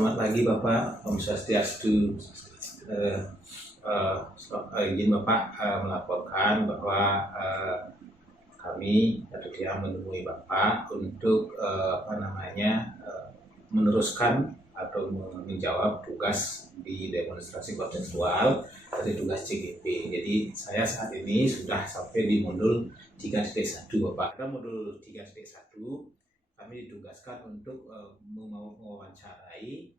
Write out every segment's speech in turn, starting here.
Selamat pagi Bapak, Om Swastiastu. Izin Bapak melaporkan bahwa kami atau dia menemui Bapak untuk meneruskan atau menjawab tugas di demonstrasi kontekstual dari tugas CGP. Jadi saya saat ini sudah sampai di modul 3.1 Bapak. Pada modul 3.1 kami ditugaskan untuk mewawancarai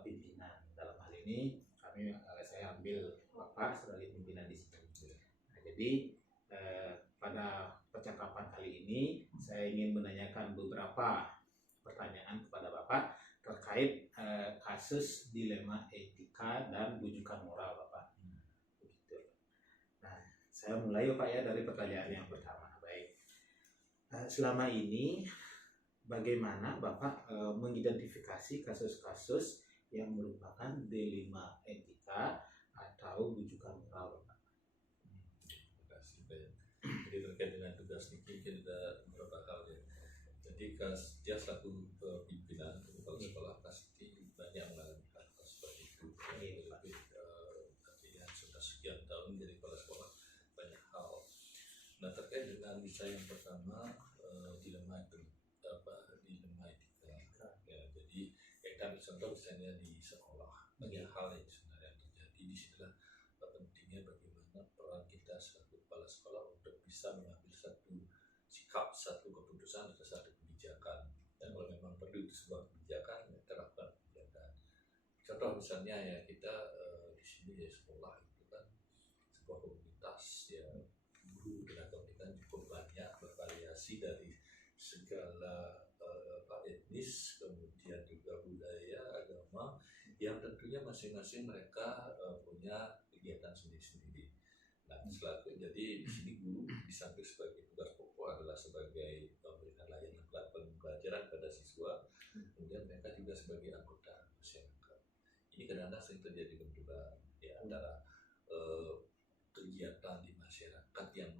pimpinan. Dalam hal ini saya ambil Bapak sebagai pimpinan di sini. Nah, jadi pada percakapan kali ini saya ingin menanyakan beberapa pertanyaan kepada Bapak terkait kasus dilema etika dan rujukan moral Bapak. Begitu. Nah, saya mulai Bapak ya dari pertanyaan yang pertama. Baik. Selama ini bagaimana Bapak mengidentifikasi kasus-kasus yang merupakan dilema etika atau rujukan moral Bapak? Terima kasih banyak. Jadi terkait dengan tugas ini kita beberapa hal ya. Jadi dia selaku pimpinan kepala sekolah pasti banyak mengalami hal seperti itu. Artinya sudah sekian tahun jadi kepala sekolah banyak hal. Nah terkait dengan bisa yang pertama dilema etika. Ya, jadi kita ambil contoh misalnya di sekolah banyak hal yang sebenarnya terjadi di situlah pentingnya bagaimana peran kita sebagai kepala sekolah untuk bisa mengambil satu sikap, satu keputusan atau satu kebijakan. Dan kalau memang perlu sebuah kebijakan, ya terapkan kebijakan. Contoh misalnya ya kita di sini ya sekolah itu kan sebuah komunitas ya guru tenaga pendidikan cukup banyak bervariasi dari segala etnis, kemudian juga budaya, agama, yang tentunya masing-masing mereka punya kegiatan sendiri-sendiri. Nah, jadi di sini guru di samping sebagai tugas pokok adalah sebagai memberikan layanan pembelajaran pada siswa, kemudian mereka juga sebagai anggota masyarakat. Ini kadang-kadang sering terjadi benturan ya antara kegiatan di masyarakat yang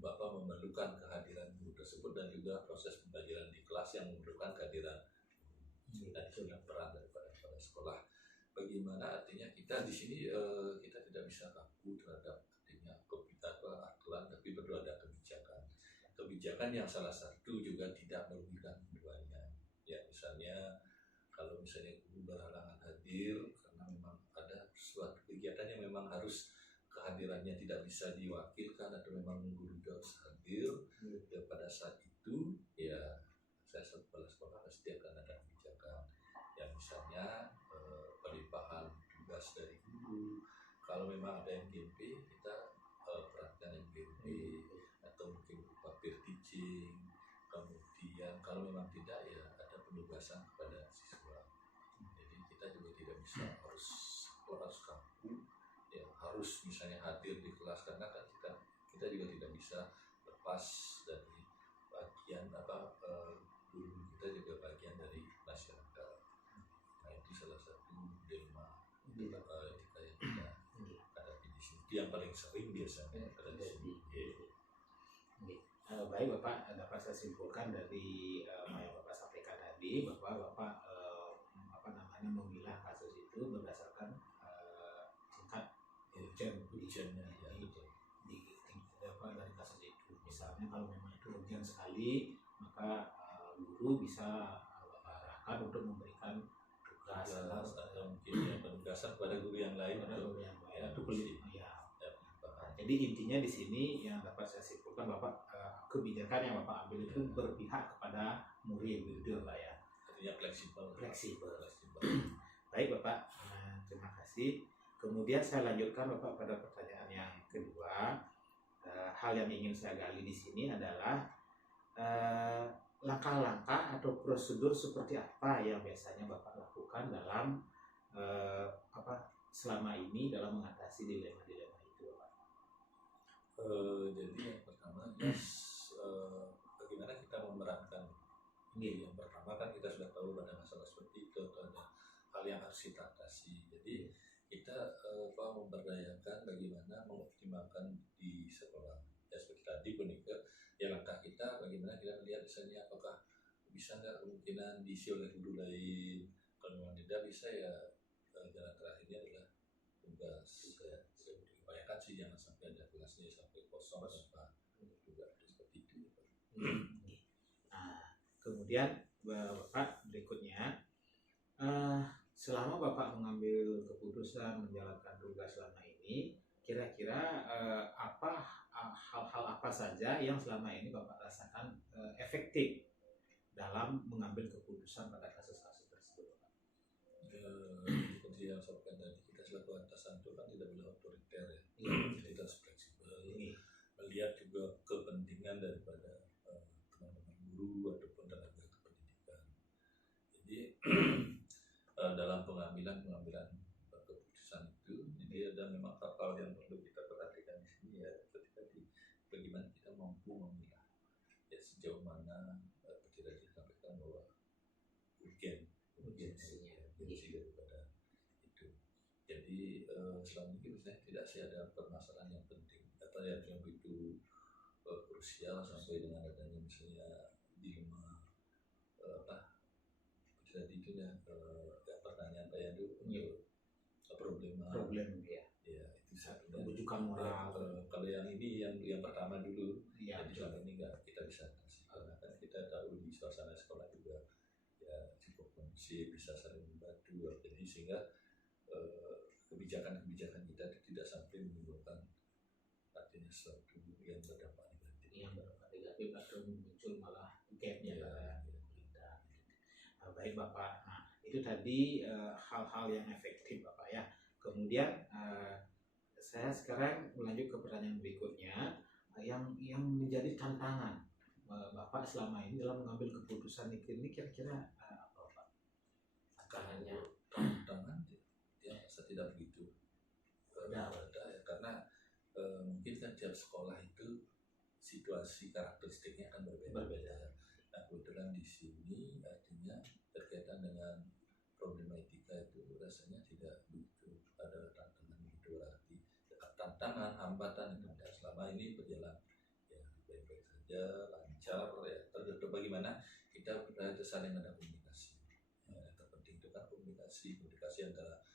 memerlukan kehadiran guru tersebut dan juga proses pembelajaran di kelas yang memerlukan kehadiran dan juga peran daripada kepala sekolah. Bagaimana artinya kita di sini kita tidak bisa kaku terhadap artinya aturan, tapi perlu ada kebijakan yang salah satu juga tidak merugikan keduanya. Ya misalnya kalau misalnya guru berhalangan hadir karena memang ada suatu kegiatan yang memang harus kehadirannya tidak bisa diwakilkan atau memang guru harus hadir ya pada saat itu ya saya sebagai kepala sekolah pasti akan ada kebijakan yang misalnya pelimpahan tugas dari guru. Kalau memang ada MGP kita perhatikan MGP atau mungkin berupa peer teaching. Kemudian kalau memang tidak ya ada penugasan kepada siswa. Jadi kita juga tidak bisa harus kaku ya harus misalnya hadir di kelas karena kan kita juga tidak bisa lepas dari bagian guru kita juga bagian dari masyarakat. Nah itu salah satu dilema etika yang kita hadapi di sini. Itu yang paling sering biasanya ada di sini. Baik Bapak, dapat saya simpulkan dari apa yang Bapak sampaikan tadi bahwa Bapak memilah kasus itu berdasarkan tingkat urgennya dari kasus itu. Misalnya kalau memang itu urgent sekali, maka guru bisa arahkan untuk memberikan tugas atau mungkin penugasan kepada guru yang lain Jadi intinya di sini yang dapat saya simpulkan Bapak kebijakan yang Bapak ambil itu berpihak kepada murid gitu Pak ya. Artinya fleksibel. Baik Bapak, terima kasih. Kemudian saya lanjutkan Bapak pada pertanyaan yang kedua. Hal yang ingin saya gali di sini adalah langkah-langkah atau prosedur seperti apa yang biasanya Bapak lakukan dalam selama ini dalam mengatasi dilema-dilema itu Bapak. Jadi yang pertama bagaimana kita memerankan ini. Yang pertama kan kita sudah tahu pada masalah seperti itu ada hal yang harus kita atasi. Jadi kita memberdayakan bagaimana mengoptimalkan di sekolah. Ya seperti tadi pun ya langkah kita bagaimana kita melihat misalnya apakah bisa nggak kemungkinan diisi oleh guru lain. Kalau kalau memang tidak bisa ya jalan terakhirnya adalah tugas ya. Saya upayakan sih jangan sampai ada kelasnya sampai kosong tanpa juga seperti itu. Nah, kemudian Bapak berikutnya, selama Bapak mengambil keputusan menjalankan tugas selama ini, kira-kira hal-hal apa saja yang selama ini Bapak rasakan efektif dalam mengambil keputusan pada kasus-kasus tersebut, Bapak? Seperti yang saya sampaikan tadi, kita selaku atasan itu kan tidak boleh otoriter ya. Jadi kita harus fleksibel, melihat juga kepentingan daripada teman-teman guru ataupun tenaga kependidikan. Jadi dalam pengambilan keputusan itu, jadi ada memang hal-hal yang perlu kita perhatikan di sini ya, ketika bagaimana kita mampu memilah ya sejauh mana tidak disampaikan bahwa urgensinya daripada itu. Jadi selama ini misalnya tidak sih ada permasalahan yang penting atau yang begitu krusial sampai dengan adanya misalnya dilema tadi itu ya pertanyaan saya itu problem ya itu satu rujukan moral. Kalau yang ini yang pertama dulu ya, jadi selama ini nggak kita bisa kasih karena kan kita tahu di suasana sekolah juga ya cukup kondusif, bisa saling membantu, jadi sehingga kebijakan-kebijakan kita tidak sampai menimbulkan artinya sesuatu yang berdampak negatif atau muncul malah gapnya kita. Baik Bapak, nah itu tadi hal-hal yang efektif Bapak ya. Kemudian saya sekarang melanjut ke pertanyaan berikutnya, yang menjadi tantangan Bapak selama ini dalam mengambil keputusan ini kira-kira apa Pak? Tantangan ya saya tidak begitu ada ya, karena mungkin kan tiap sekolah itu situasi karakteristiknya akan berbeda. Nah kebetulan di sini artinya berkaitan dengan problematika itu rasanya tidak begitu ada tantangan begitu berarti tantangan hambatan itu ada selama ini berjalan ya baik-baik saja, lancar ya, tergantung bagaimana kita berada saling ada komunikasi ya, yang terpenting itu kan komunikasi antara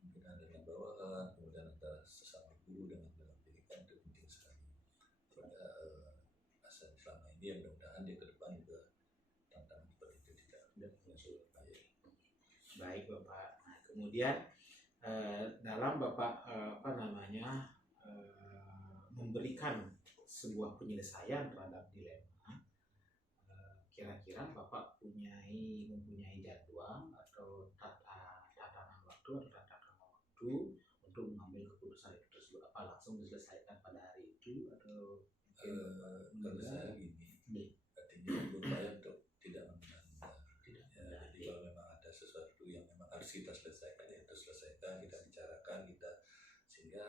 pimpinan dengan bawahan, kemudian antara sesama guru dengan pendidikan itu penting sekali. Pada asal selama ini ya mudah-mudahan di ke depan juga tantangan seperti itu tidak muncul. Baik Bapak. Nah, kemudian dalam Bapak memberikan sebuah penyelesaian terhadap dilema, kira-kira Bapak mempunyai jadwal atau tatanan waktu untuk mengambil keputusan itu tersebut, apa langsung diselesaikan pada hari itu atau kalau saya gini, artinya berupaya untuk tidak menunda. Jadi kalau memang ada sesuatu yang memang harus kita selesaikan ya kita selesaikan, kita bicarakan, kita sehingga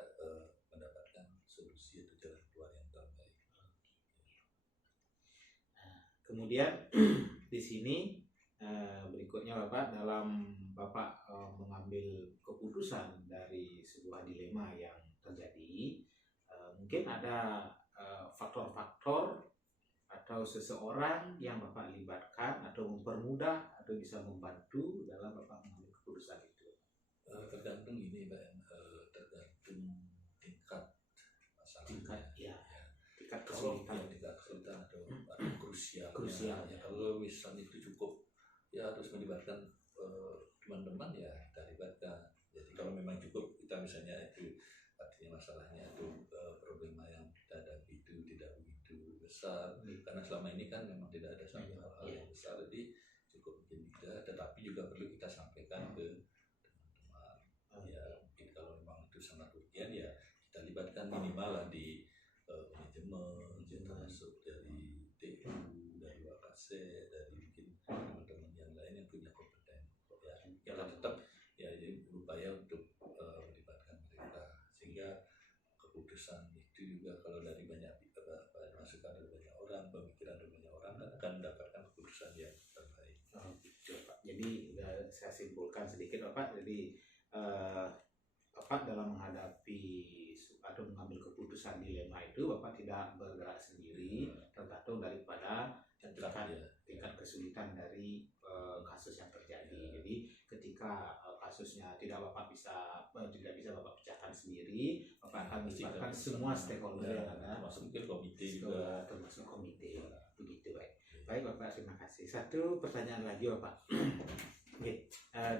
mendapatkan solusi atau jalan keluar yang terbaik. Kemudian di sini berikutnya Bapak, dalam Bapak mengambil keputusan dari sebuah dilema yang terjadi, mungkin ada faktor-faktor atau seseorang yang Bapak libatkan atau mempermudah atau bisa membantu dalam Bapak mengambil keputusan itu. Tergantung ini Pak, tergantung tingkat masalah. Tingkat kesulitan atau krusial. Ya, kalau misalnya itu cukup ya harus melibatkan teman-teman ya kita libatkan. Jadi kalau memang cukup kita misalnya itu artinya masalahnya itu problema yang kita hadapi itu tidak begitu besar karena selama ini kan memang tidak ada sampai hal-hal yang besar, jadi cukup mungkin tidak, tetapi juga perlu kita sampaikan ke teman-teman ya mungkin kalau memang itu sangat urgen ya kita libatkan minimal lah di manajemen termasuk dari TU, dari Wakase, dari mungkin teman-teman yang lain yang punya kompeten ya kita tetap ya jadi berupaya untuk melibatkan mereka sehingga keputusan itu juga kalau dari banyak masukan dari banyak orang, pemikiran dari banyak orang akan mendapatkan keputusan yang terbaik. Gitu, Pak. Jadi saya simpulkan sedikit Bapak, jadi Bapak dalam menghadapi atau mengambil keputusan dilema itu Bapak tidak bergerak sendiri, tergantung daripada tingkat kesulitan dari kasus yang terjadi. Jadi ketika ketika kasusnya tidak bisa Bapak pecahkan sendiri, Bapak akan melibatkan semua stakeholder yang ada, termasuk komite juga, termasuk komite. Begitu, baik. Baik Bapak, terima kasih. Satu pertanyaan lagi Bapak.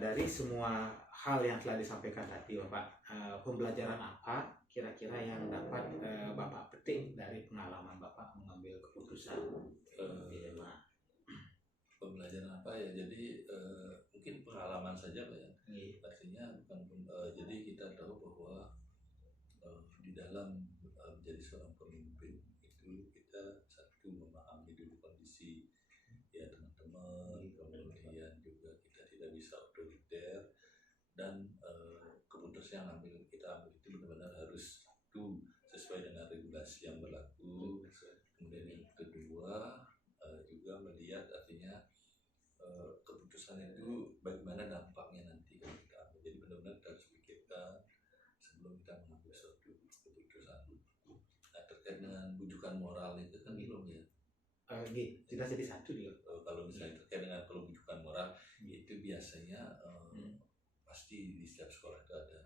Dari semua hal yang telah disampaikan tadi Bapak, pembelajaran apa kira-kira yang dapat Bapak petik dari pengalaman Bapak mengambil keputusan dilema? Pembelajaran apa ya? Jadi mungkin pengalaman saja Pak ya. Artinya jadi kita tahu bahwa di dalam menjadi seorang pemimpin itu kita satu memahami dulu kondisi ya teman-teman, kemudian juga kita tidak bisa otoriter, dan keputusan yang kita ambil itu benar-benar harus sesuai dengan regulasi yang berlaku. Kemudian yang kedua juga melihat artinya keputusan itu bagaimana dampaknya nanti kalau kita ambil. Jadi benar-benar kita harus pikirkan sebelum kita mengambil suatu keputusan. Nah, terkait dengan bujukan moral itu kan belum ya. Tidak jadi satu dia. Kalau misalnya terkait dengan bujukan moral itu biasanya pasti di setiap sekolah itu ada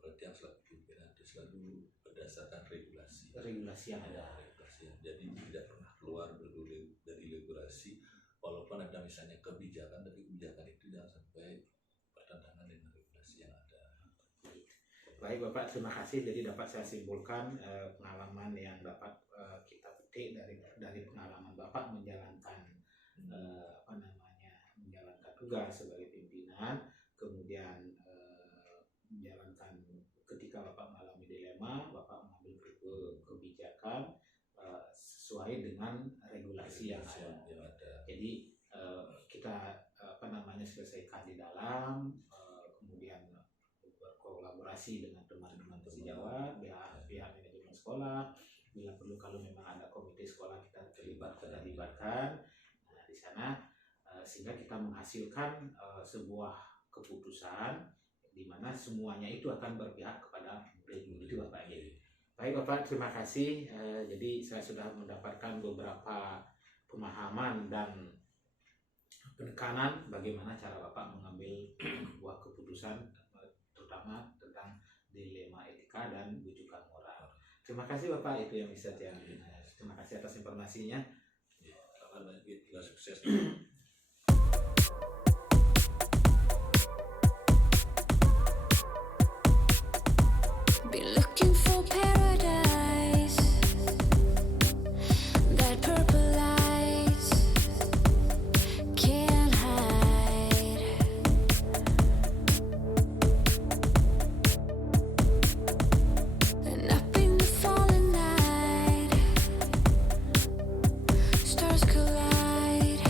pelatihan selaku pimpinan itu selalu berdasarkan regulasi yang ada. Jadi tidak pernah keluar dari regulasi, walaupun ada misalnya kebijakan, tapi kebijakan itu jangan sampai bertentangan dengan regulasi yang ada. Baik Bapak, terima kasih. Jadi dapat saya simpulkan pengalaman yang dapat kita petik dari pengalaman Bapak menjalankan menjalankan tugas sebagai pimpinan, kemudian menjalankan ketika Bapak mengalami dilema, Bapak mengambil kebijakan sesuai dengan regulasi yang ada. Jadi kita selesaikan di dalam, kemudian berkolaborasi dengan teman-teman sejawat, pihak manajemen sekolah. Bila perlu kalau memang ada komite sekolah kita terlibatkan. Nah, di sana sehingga kita menghasilkan sebuah keputusan di mana semuanya itu akan berpihak kepada murid. Itu Bapak ya. Baik Bapak, terima kasih. Jadi saya sudah mendapatkan beberapa pemahaman dan penekanan bagaimana cara Bapak mengambil sebuah keputusan, terutama tentang dilema etika dan bujukan moral. Terima kasih Bapak, itu yang bisa saya. Terima kasih atas informasinya. Ya, sukses. Be looking for paradise, that purple light can't hide. And up in the falling night, stars collide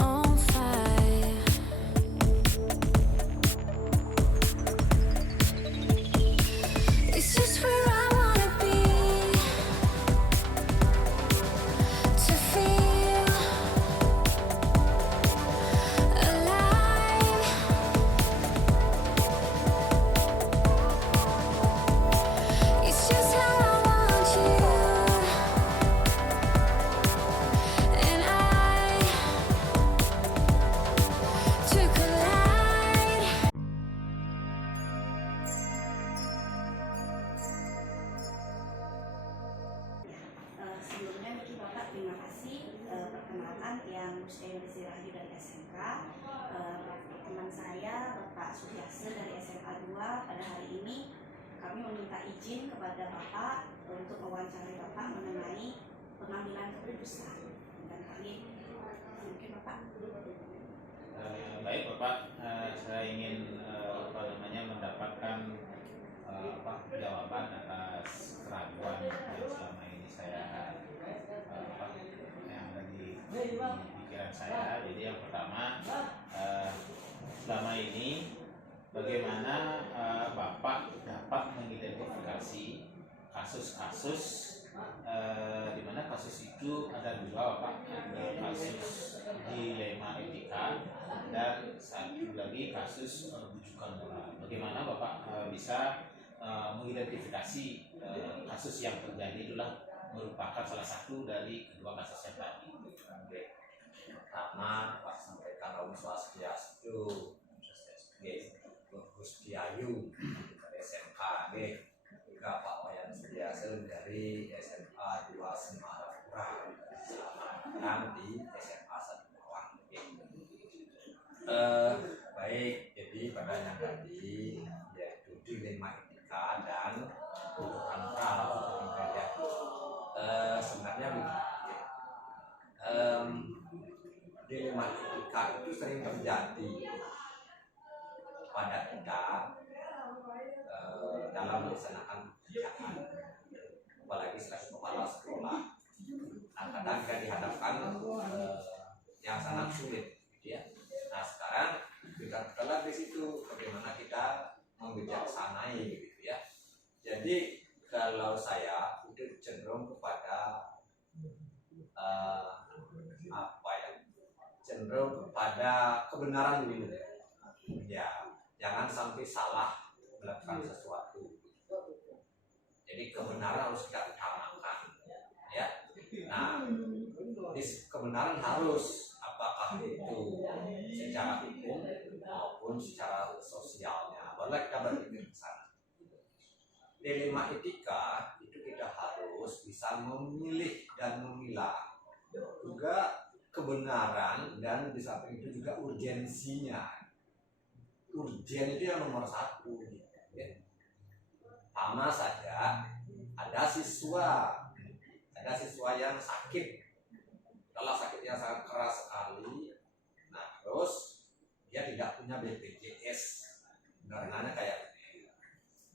on fire. It's just where I wanna be, to feel alive. It's just how I want you, and I to collide. Sebelumnya Niki Bapak terima kasih. Perkenalkan yang saya Desirahyu dari SMK, teman saya Bapak Suhyase dari SMK 2. Pada hari ini kami meminta izin kepada Bapak untuk mewawancarai Bapak mengenai pengambilan keputusan. Dan kami mungkin Bapak. Baik Bapak, saya ingin mendapatkan jawaban atas keraguan yang selama ini saya yang ada di pikiran saya. Jadi yang pertama, selama ini bagaimana Bapak dapat mengidentifikasi kasus-kasus di mana kasus itu ada dua Bapak, ada kasus dilema etika dan satu lagi kasus bujukan moral. Bagaimana Bapak bisa mengidentifikasi kasus yang terjadi itulah merupakan salah satu dari kedua kasus yang tadi. Pertama, Pak sampaikan Om Swastiastu, Gus Piayu dari SMK, juga Pak Wayan Sudiasa dari SMA 2 Semarang, selamat di SMA 1 Bawang. Baik, jadi pada yang tadi yaitu dilema etika dan kebutuhan moral. Sebenarnya begini, dilema etika itu sering terjadi pada kita dalam melaksanakan pekerjaan, apalagi selaku kepala sekolah. Kadang kita dihadapkan yang sangat sulit, gitu ya. Nah sekarang kita lihat di situ bagaimana kita membijaksanai, gitu ya. Jadi kalau saya itu cenderung kepada cenderung kepada kebenaran dulu ya, jangan sampai salah melakukan sesuatu. Jadi kebenaran harus kita utamakan ya. Nah kebenaran harus, apakah itu secara hukum maupun secara sosialnya, boleh kita berpikir ke sana. Dilema etika itu kita harus bisa memilih dan memilah juga kebenaran, dan di samping itu juga urgensinya. Urgen itu yang nomor satu, gitu, ya. Sama saja ada siswa yang sakit, kalau sakitnya sangat keras sekali, nah terus dia tidak punya BPJS, karena kayak ini.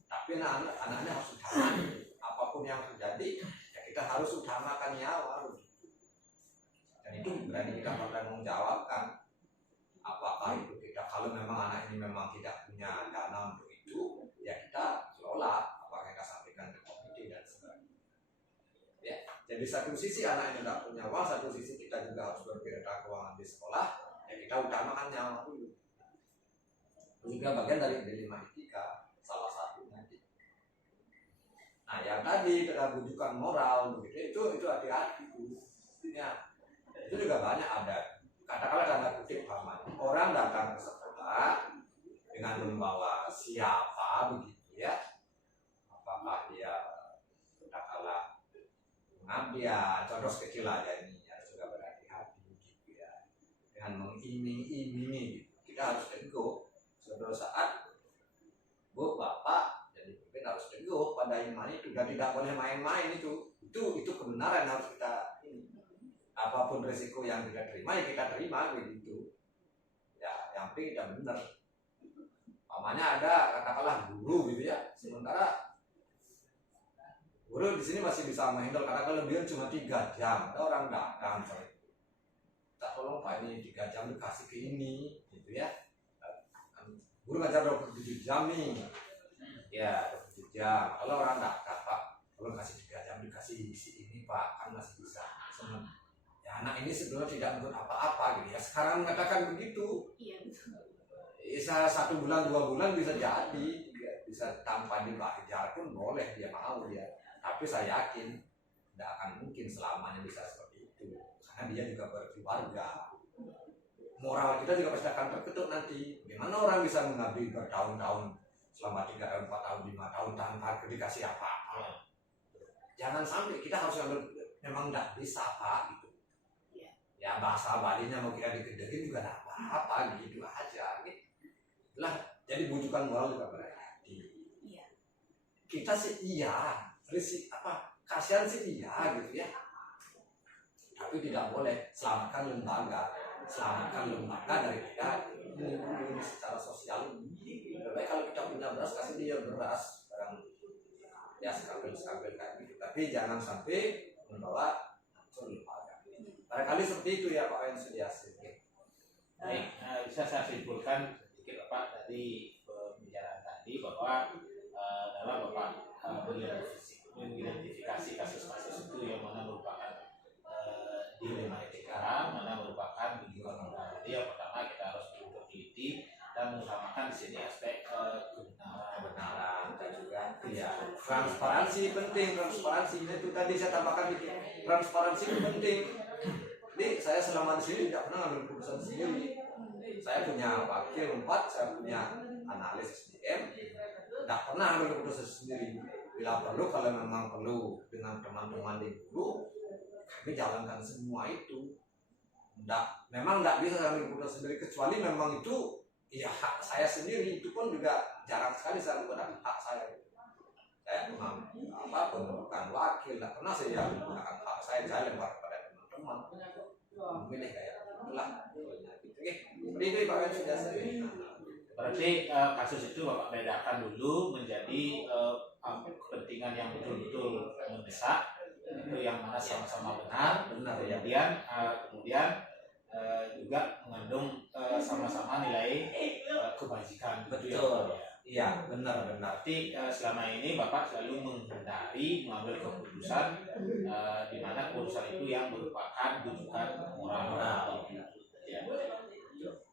Tapi anak-anaknya harus utamakan, apapun yang terjadi ya kita harus utamakan nyawa. Dan itu berani kita bertanggung jawabkan. Apakah itu kita, kalau memang anak ini memang tidak punya dana untuk itu, ya kita kelola, apakah kita sampaikan ke komite dan sebagainya. Ya, jadi satu sisi anak ini tidak punya uang, satu sisi kita juga harus berpikir keuangan di sekolah, ya kita utamakan nyawa dulu. Itu juga bagian dari dilema etika, salah satunya. Nah, yang tadi kita bujukan moral, begitu itu hati-hati ya. Itu juga banyak ada, katakanlah tanda kutip paman, orang datang ke sekolah dengan membawa siapa begitu ya, apakah dia katakanlah pengabdian, contoh kecil aja ini harus juga berhati-hati gitu ya, dengan mengiming-imingi gitu. Kita harus teguh suatu saat, Bu, Bapak, jadi pemimpin harus teguh pada iman itu, dan tidak boleh main-main itu kebenaran harus kita ini. Apapun resiko yang kita terima ya kita terima begitu ya, yang penting kita benar. Pamannya ada katakanlah guru gitu ya, sementara guru di sini masih bisa menghandle karena kelebihan cuma 3 jam, ada orang datang tak tolong Pak ini 3 jam dikasih ke ini gitu ya, guru ngajar 27 jam nih ya, 27 jam, kalau orang datang Pak tolong kasih 3 jam dikasih si ini Pak, kan masih bisa sementara. Anak ini sebelumnya tidak ikut apa-apa gitu ya. Sekarang mengatakan begitu. Iya betul. Bisa 1 bulan 2 bulan bisa jadi, bisa tanpa dibajar pun boleh dia mau dia. Tapi saya yakin tidak akan mungkin selamanya bisa seperti itu. Karena dia juga berkeluarga. Moral kita juga pasti akan terketuk nanti. Gimana orang bisa mengabdi bertahun-tahun selama 3 tahun, 4 tahun, 5 tahun tanpa dikasih apa-apa. Jangan sampai kita harus ambil memang tidak bisa apa gitu. Ya bahasa Balinya mau kita digedegin juga tidak apa-apa gitu aja gitu. Lah jadi bujukan moral juga berarti. Iya. Kita sih iya, kasihan sih iya gitu ya. Tapi tidak boleh selamatkan lembaga dari kita ini secara sosial ini. Lebih baik kalau kita punya beras kasih dia beras barang ya sekabel kayak gitu. Tapi jangan sampai membawa hancur lembaga. Barangkali seperti itu ya Pak Wayan Sudiasa. Baik, bisa saya simpulkan sedikit Bapak dari pembicaraan tadi bahwa dalam Bapak mengidentifikasi kasus-kasus itu yang mana merupakan dilema etika, mana merupakan bujukan moral. Jadi yang pertama kita harus teliti dan mengutamakan di sini aspek kebenaran dan juga ya transparansi penting. Transparansi itu tadi saya tambahkan gitu. Transparansi itu penting. Jadi saya selama di sini tidak pernah ngambil keputusan sendiri. Saya punya wakil 4, saya punya analis SDM, tidak pernah ambil keputusan sendiri. Bila perlu, kalau memang perlu dengan teman-teman di guru, kami jalankan semua itu. Memang tidak bisa ambil keputusan sendiri, kecuali memang itu ya hak saya sendiri. Itu pun juga jarang sekali saya menggunakan hak saya. Saya pembentukan wakil, tidak pernah saya menggunakan hak saya lempar kepada teman-teman. Memilih kayak itulah. Seperti itu Pak Wen sudah sendiri. Berarti kasus itu Bapak bedakan dulu menjadi kepentingan yang betul-betul mendesak, itu yang mana sama-sama benar, kemudian juga mengandung sama-sama nilai kebajikan. Betul. Iya, benar. Berarti selama ini Bapak selalu menghindari mengambil keputusan di mana keputusan itu yang merupakan rujukan moral. Ya.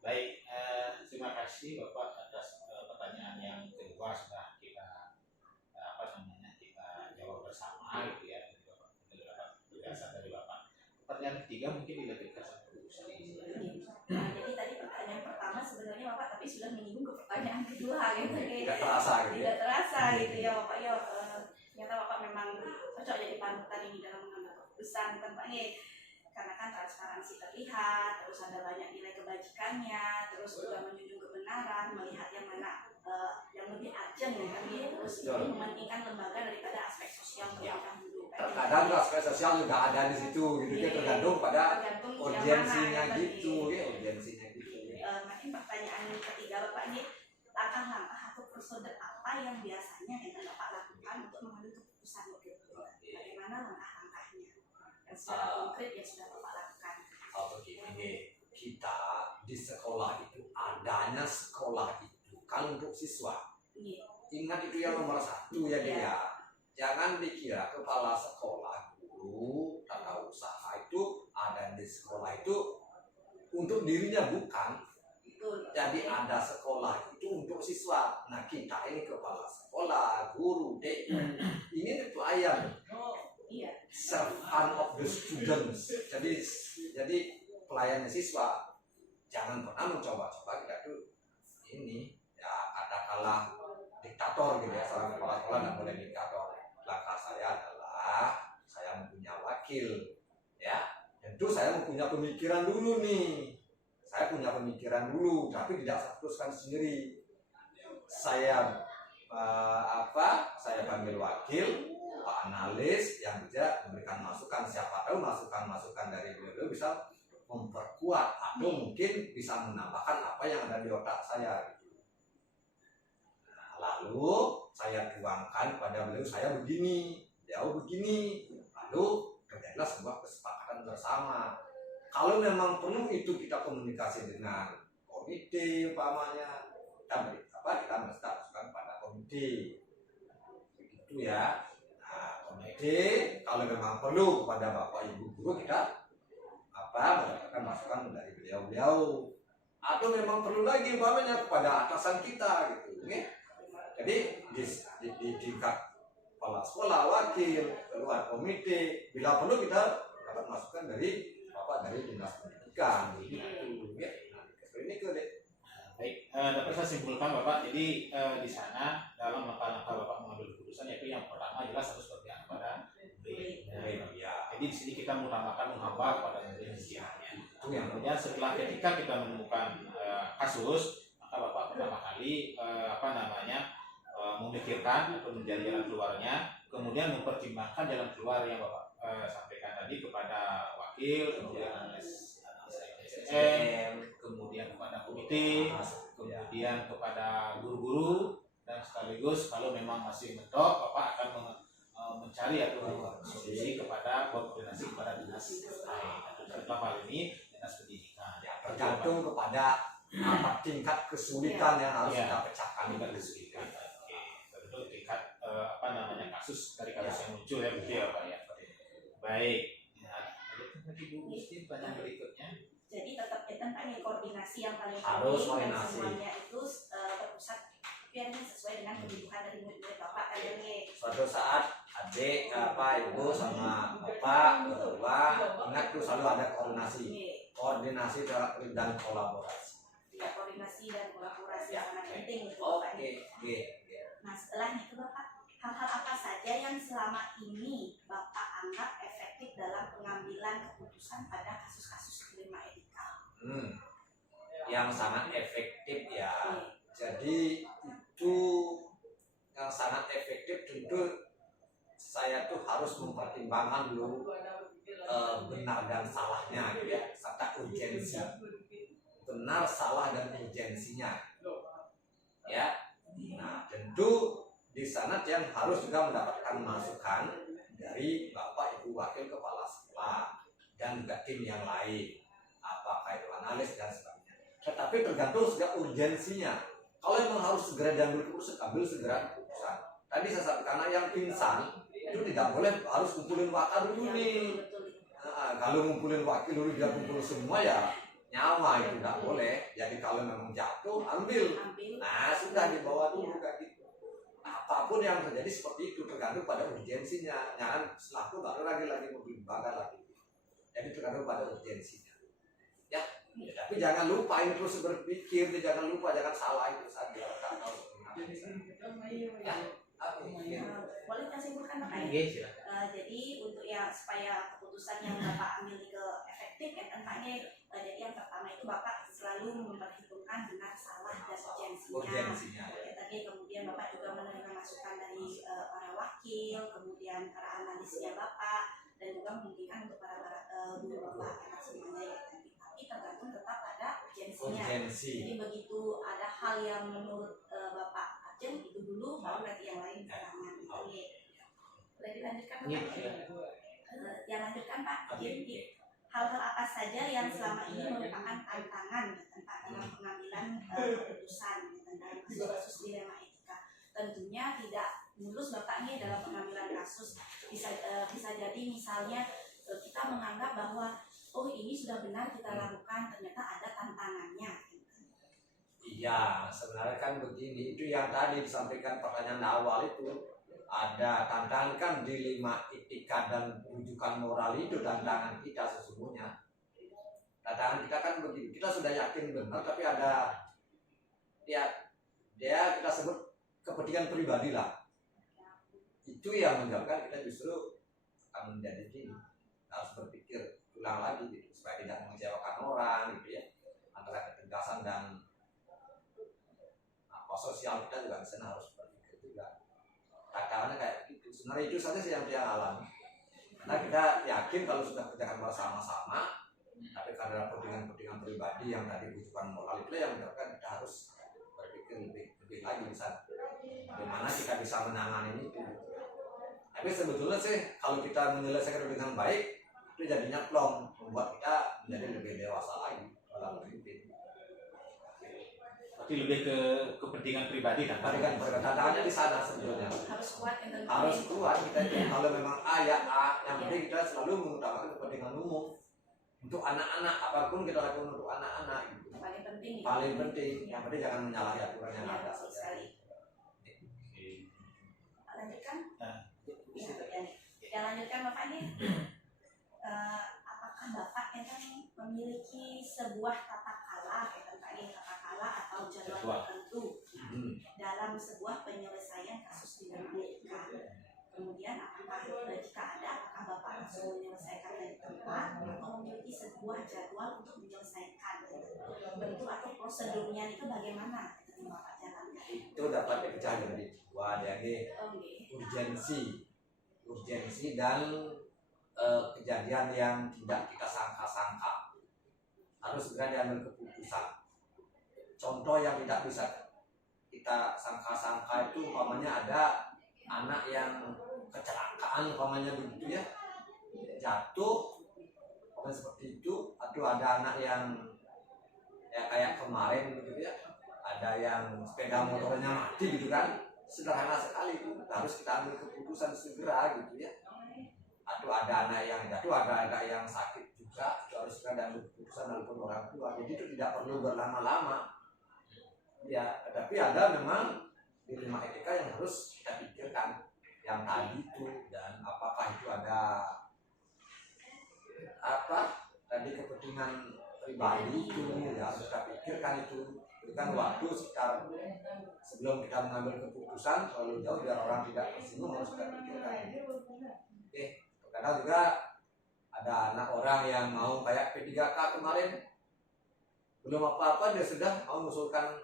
Baik, terima kasih Bapak atas pertanyaan yang kedua sudah kita kita jawab bersama gitu ya dari Bapak, penjelasan dari Bapak. Pertanyaan ketiga mungkin dilebihkan satu Gusti. Nah, jadi tadi pertanyaan pertama sebenarnya Bapak tapi sudah menyinggung ke pertanyaan kedua gitu. Tidak terasa gitu. Tidak terasa gitu ya Bapak ya. Ternyata Bapak memang cocok jadi panutan ini dalam mengambil keputusan tampaknya, karena kan transparansi terlihat, terus ada banyak nilai kebajikannya, terus juga menjunjung kebenaran, melihat yang mana yang lebih urgent ya kan, terus lebih mementingkan lembaga daripada aspek sosial terlebih dahulu. Terkadang aspek sosial juga ada di situ gitu ya, tergantung pada urgensinya gitu ya, urgensinya gitu. Mungkin pertanyaan ketiga Bapak ini, langkah-langkah atau prosedur apa yang biasanya yang Bapak lakukan untuk mengambil keputusan gitu? Bagaimana langkah-langkahnya yang secara konkret yang sudah Bapak lakukan? Oh begini, kita di sekolah itu adanya sekolah itu kan untuk siswa. Ingat itu yang nomor 1 ya dia. Jangan dikira kepala sekolah, guru, tata usaha itu ada di sekolah itu untuk dirinya, bukan. Jadi ada sekolah itu untuk siswa. Nah kita ini kepala sekolah, guru, DI, ini pelayan, servant of the students. Jadi pelayannya siswa. Jangan pernah mencoba-coba kita tuh ini ya katakanlah diktator gitu ya, seorang kepala sekolah nggak boleh diktator. Langkah saya adalah saya mempunyai wakil, ya. Tentu saya mempunyai pemikiran dulu nih. Saya punya pemikiran dulu, tapi tidak saya putuskan sendiri. Saya saya panggil wakil, Pak analis yang bisa memberikan masukan. Siapa tahu masukan-masukan dari beliau bisa memperkuat atau mungkin bisa menambahkan apa yang ada di otak saya. Nah, lalu saya tuangkan pada beliau, saya begini, jauh begini, lalu terjadilah sebuah kesepakatan bersama. Kalau memang perlu itu kita komunikasi dengan komite umpamanya, kita menstaskan pada komite, begitu ya. Nah, komite kalau memang perlu kepada bapak ibu guru kita mendapatkan masukan dari beliau-beliau, atau memang perlu lagi umpamanya kepada atasan kita gitu, okay? Jadi di tingkat kepala sekolah, wakil, keluar komite, bila perlu kita dapat masukan dari dinas pendidikan gitu. Ini Baik, dapat saya simpulkan Bapak. Jadi di sana dalam langkah-langkah Bapak mengambil keputusan, yaitu yang pertama jelas harus berpihak kepada murid. Jadi di sini kita mengutamakan menghamba kepada murid. Kemudian setelah ketika kita menemukan kasus, maka Bapak pertama kali memikirkan atau mencari jalan keluarnya, kemudian mempertimbangkan jalan keluar yang Bapak sampaikan tadi kepada wakil, kemudian analis SDM, kemudian kepada komite, kemudian kepada guru-guru, dan sekaligus kalau memang masih mentok, Bapak akan mencari atau solusi kepada koordinasi kepada dinas terkait. Dalam hal ini dinas pendidikan. Ya, tergantung kepada tingkat kesulitan yang harus kita pecahkan. Tingkat kesulitan. Tentu tingkat kasus dari kasus yang muncul ya begitu ya Pak ya. Baik. Nanti Bu Gusti pertanyaan berikutnya. Jadi tetap tentang koordinasi yang paling harus penting, dan koordinasi. semuanya itu berpusat biar sesuai dengan kebutuhan dari murid-murid Bapak kalian. Suatu saat adik, ibu sama bapak berdua ingat tuh selalu ada koordinasi dan kolaborasi. Ya, koordinasi dan kolaborasi Ya. sangat penting itu Oke, Bapak. Nah, setelah itu Bapak, hal-hal apa saja yang selama ini Bapak anggap efektif dalam pengambilan keputusan pada kasus-kasus dilema etika? yang sangat efektif ya. Oke. Jadi itu yang sangat efektif tentu saya tuh harus mempertimbangkan dulu benar dan salahnya gitu ya, serta urgensi. Benar, salah dan urgensinya. Ya. Nah, tentu di sana yang harus juga mendapatkan masukan dari Bapak Ibu Wakil Kepala Sekolah dan juga tim yang lain, apakah itu analis dan sebagainya. Tetapi tergantung juga urgensinya. Kalau memang harus segera diambil keputusan, ambil segera keputusan. Tadi saya sampaikan karena yang pingsan itu tidak boleh harus kumpulin wakil dulu nih. Nah, kalau ngumpulin wakil dulu dia kumpul semua ya nyawa itu tidak boleh. Jadi kalau memang jatuh ambil. Nah sudah dibawa dulu kayak gitu. Apapun yang terjadi seperti itu tergantung pada urgensinya. Jangan selaku baru lagi mobil bakar lagi. Jadi tergantung pada urgensinya. Ya, tapi jangan lupa ini terus berpikir, jangan lupa, jangan salah itu saja. Ya, boleh saya simpulkan Bapak ya? Iya, silakan. Jadi untuk ya supaya keputusan yang Bapak ambil itu efektif ya tampaknya jadi yang pertama itu Bapak selalu memperhitungkan benar salah dan urgensinya. Ya, tadi kemudian Bapak juga menerima masukan dari para wakil, kemudian para analisnya Bapak dan juga memungkinkan untuk para guru Bapak karena semuanya ya tadi. Tapi tergantung tetap pada urgensinya. Jadi begitu ada hal yang menurut Bapak urgent itu dulu baru nanti yang lain belakangan. Oke. Boleh dilanjutkan Pak? Yang lanjutkan Pak. Jadi hal-hal apa saja yang selama ini merupakan tantangan dalam pengambilan keputusan tentang kasus-kasus dilema etika. Tentunya tidak mulus Bapak nih dalam pengambilan kasus. Bisa jadi misalnya kita menganggap bahwa oh ini sudah benar kita lakukan, ternyata ada tantangannya. Iya, sebenarnya kan begini, itu yang tadi disampaikan pertanyaan awal itu ada tantangan kan dilema etika dan rujukan moral itu tantangan kita sesungguhnya. Tantangan kita kan begini, kita sudah yakin benar tapi ada ya dia kita sebut kepentingan pribadi lah. Itu yang menyebabkan kita justru akan menjadi gini, harus berpikir ulang lagi gitu, supaya tidak mengecewakan orang gitu ya, antara ketegasan dan sosial kita juga di sana harus berpikir juga. Tantangannya kayak gitu. Sebenarnya itu saja sih yang dia alami. Karena kita yakin kalau sudah kerjakan bersama-sama, tapi karena kepentingan pribadi yang tadi rujukan moral itu yang menyebabkan kita harus berpikir lebih lagi di sana. Bagaimana kita bisa menangani itu. Tapi sebetulnya sih kalau kita menyelesaikan dengan baik, itu jadinya plong, membuat kita menjadi lebih dewasa lagi dalam memimpin. Berarti lebih ke kepentingan pribadi kan? Tantangannya di sana sebetulnya. Harus kuat yang Harus kuat kita itu kalau memang yang penting kita selalu mengutamakan kepentingan umum untuk anak-anak, apapun kita lakukan untuk anak-anak gitu. paling penting. Paling penting, yang penting jangan menyalahi aturan yang ada betul saja. sekali. Lanjutkan. Nah, Ya lanjutkan Bapak nih. Apakah Bapak yang kan memiliki sebuah tata krala atau jadwal tertentu dalam sebuah penyelesaian kasus dilema etika? Kemudian apakah jika ada, apakah Bapak langsung menyelesaikan dari tempat atau memiliki sebuah jadwal untuk menyelesaikan? Bentuk atau prosedurnya itu bagaimana yang Bapak jalankan? Itu dapat dipecah menjadi dua, jadi urgensi dan kejadian yang tidak kita sangka-sangka, harus segera diambil keputusan. Contoh yang tidak bisa kita sangka-sangka itu umpamanya ada anak yang kecelakaan umpamanya begitu ya, jatuh umpamanya seperti itu, atau ada anak yang ya kayak kemarin begitu ya, ada yang sepeda motornya mati gitu kan, sederhana sekali itu, harus kita ambil keputusan segera gitu ya. Atau ada anak yang jatuh, ada anak yang sakit juga, itu harus kita ambil keputusan walaupun orang tua. Jadi itu tidak perlu berlama-lama. Ya, tapi ada memang dilema etika yang harus kita pikirkan. Ya yang tadi itu, dan apakah itu ada tadi kepentingan pribadi itu ya harus kita pikirkan itu. Berikan waktu sekitar sebelum kita mengambil keputusan terlalu jauh biar orang tidak tersinggung, harus kita pikirkan. Kadang juga ada anak orang yang mau kayak P3K kemarin, belum apa-apa dia sudah mau mengusulkan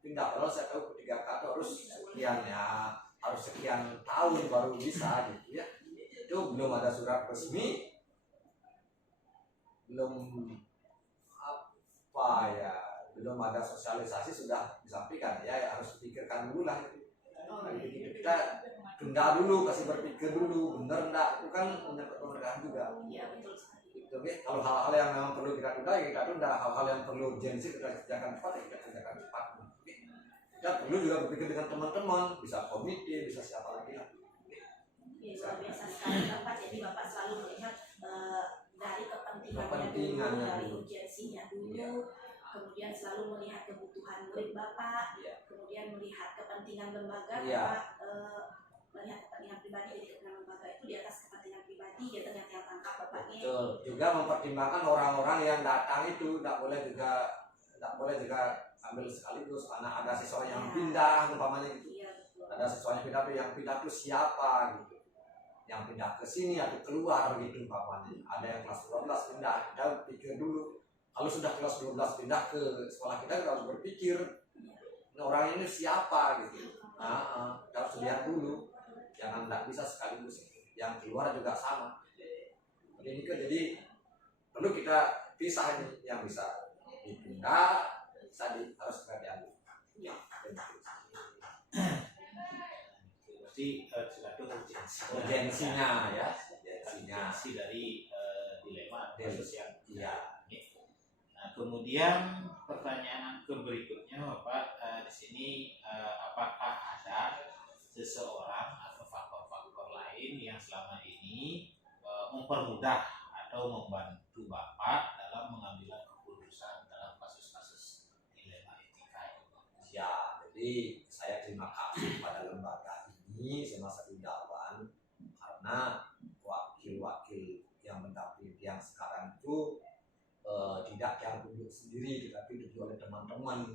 pindah. Kalau saya tahu P3K itu harus sekian ya, harus sekian tahun baru bisa gitu ya. Itu belum ada surat resmi, belum belum ada sosialisasi sudah disampaikan ya, harus dipikirkan dulu lah itu. Kita tunda dulu, kasih berpikir dulu, bener enggak, itu kan menyangkut pemerintahan juga. Iya, betul sekali. Gitu, kalau hal-hal yang memang perlu kita tunda ya kita tunda, hal-hal yang perlu urgensi kita kerjakan cepat ya kita kerjakan cepat. Kita perlu juga berpikir dengan teman-teman, bisa komite, bisa siapa lagi lah. Ya, luar biasa sekali Bapak. Jadi Bapak selalu melihat dari kepentingannya dulu, dari urgensinya dulu, kemudian selalu melihat kebutuhan murid Bapak, kemudian melihat kepentingan lembaga, Bapak melihat kepentingan pribadi, jadi kepentingan lembaga itu di atas kepentingan pribadi, gitu yang tangkap Bapaknya. Betul. Juga mempertimbangkan orang-orang yang datang itu, tidak boleh juga ambil sekaligus, karena ada siswa yang pindah umpamanya gitu. Iya, betul. Ada siswanya pindah, yang pindah itu siapa gitu, yang pindah ke sini atau keluar gitu umpamanya. Ada yang kelas 12 pindah, kita pikir dulu. Kalau sudah kelas 12 pindah ke sekolah kita harus berpikir orang ini siapa gitu. Kita harus lihat dulu, jangan tidak bisa sekaligus. Yang keluar juga sama. Jadi perlu kita pisah ini, yang bisa dipindah, harus kita diambil. Berarti sudah ada urgensinya ya, urgensi dari dilema kasus yang iya. Nah, kemudian pertanyaan berikutnya Bapak, di sini apakah ada seseorang atau faktor-faktor lain yang selama ini mempermudah atau membantu Bapak dalam mengambil keputusan dalam kasus-kasus dilema etika itu? Ya, jadi saya terima kasih pada lembaga ini semasa Udawan, karena wakil-wakil yang mendampingi yang sekarang itu tidak yang duduk sendiri, tetapi duduk oleh teman-teman.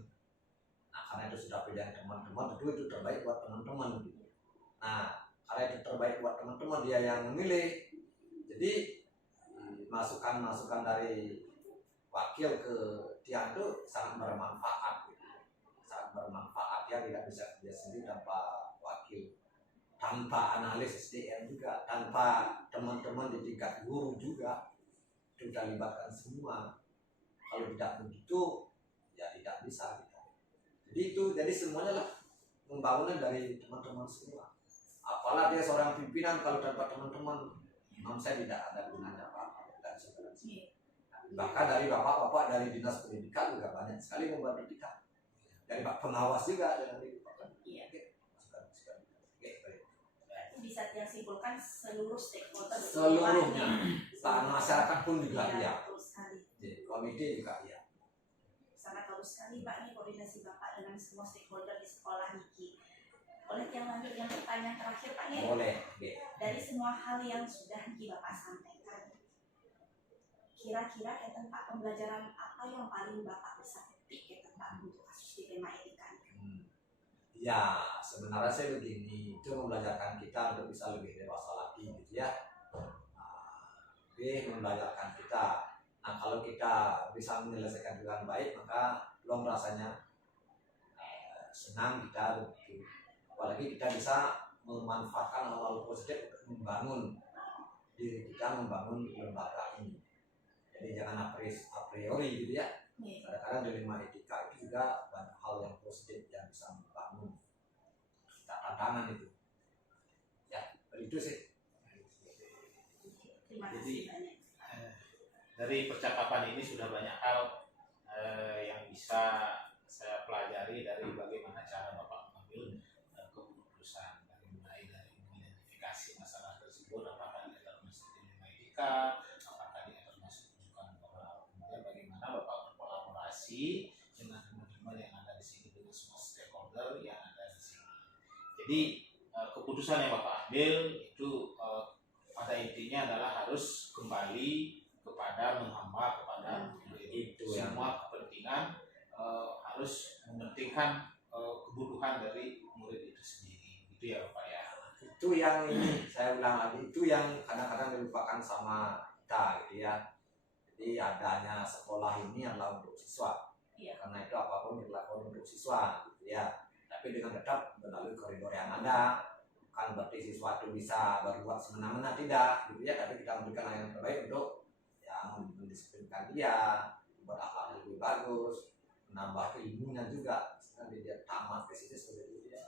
Nah, karena itu sudah pilihan teman-teman, tentu itu terbaik buat teman-teman. Nah, karena itu terbaik buat teman-teman, dia yang memilih. Jadi masukan-masukan dari wakil ke dia itu sangat bermanfaat. Sangat bermanfaat, ya tidak bisa kerja sendiri tanpa wakil, tanpa analis SDM juga, tanpa teman-teman di tingkat guru juga. Kita libatkan semua. Kalau tidak begitu ya tidak bisa kita. Jadi semuanya lah pembangunan dari teman-teman semua. Apalah dia seorang pimpinan kalau tanpa teman-teman, memang saya tidak ada gunanya apa-apa. Bahkan dari bapak-bapak dari dinas pendidikan juga banyak sekali membantu kita. Dari pak pengawas juga dan dari bisa yang simpulkan seluruh stakeholder, seluruhnya, masyarakat pun juga iya. Betul sekali. Jadi, komite juga iya. Sangat bagus sekali Pak, ini koordinasi Bapak dengan semua stakeholder di sekolah Niki. Boleh yang lanjut yang pertanyaan terakhir Pak ya? Boleh. Dari semua hal yang sudah Niki Bapak sampaikan, kira-kira tempat pembelajaran apa yang paling Bapak bisa petik tentang untuk kasus dilema etika? Ya, sebenarnya saya begini, itu membelajarkan kita untuk bisa lebih dewasa lagi gitu ya. Membelajarkan kita. Nah, kalau kita bisa menyelesaikan dengan baik, maka belum rasanya senang kita begitu. Apalagi kita bisa memanfaatkan hal-hal positif untuk membangun diri kita, membangun lembaga ini. Jadi jangan a priori gitu ya. Kadang-kadang dilema etika itu juga banyak hal yang positif yang bisa membangun kita, tantangan itu. Ya, itu sih. Jadi dari percakapan ini sudah banyak hal yang bisa saya pelajari dari bagaimana cara Bapak mengambil keputusan, mulai dari mengidentifikasi masalah tersebut, apakah dia termasuk dilema etika, apakah dia termasuk rujukan moral, kemudian bagaimana Bapak berkolaborasi dengan teman-teman yang ada di sini, dengan semua stakeholder yang ada di sini. Jadi keputusan yang Bapak ambil itu pada intinya adalah harus kembali kepada menghamba kepada murid. Itu yang Semua kepentingan harus mementingkan kebutuhan dari murid itu sendiri. Itu ya Bapak ya. itu yang ini saya ulang lagi, itu yang kadang-kadang dilupakan sama kita gitu ya. Jadi adanya sekolah ini adalah untuk siswa. Iya. Karena itu apapun dilakukan untuk siswa gitu ya. Tapi dengan tetap melalui koridor yang ada. Bukan berarti siswa itu bisa berbuat semena-mena, tidak gitu ya. Tapi kita memberikan yang terbaik untuk yang mendisiplinkan dia, berakhlak yang lebih bagus, menambah ilmunya juga, sehingga dia tamat presisi seperti itu ya.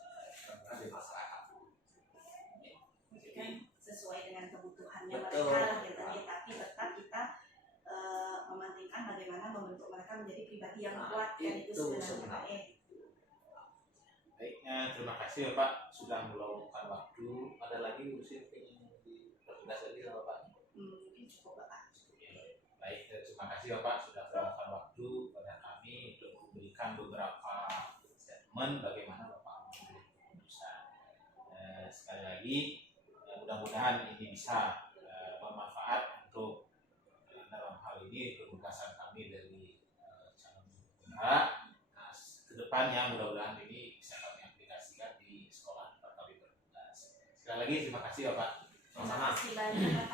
Karena di masyarakat. Kan sesuai dengan kebutuhannya Betul. mereka gitu ya, tapi tetap kita mementingkan bagaimana membentuk mereka menjadi pribadi yang kuat, dan itu sebenarnya. Baik, terima kasih Bapak sudah meluangkan waktu. Ada lagi urusan yang diperjelas lagi sama Bapak? Mungkin cukup Bapak. Baik, terima kasih Bapak sudah meluangkan waktu pada kami untuk memberikan beberapa statement bagaimana Bapak mengambil keputusan. Sekali lagi, mudah-mudahan ini bisa bermanfaat untuk dalam hal ini penugasan kami dari calon guru. Nah, kedepannya mudah-mudahan ini bisa kami aplikasikan di sekolah tempat kami bertugas. Sekali lagi terima kasih Bapak. Terima kasih banyak.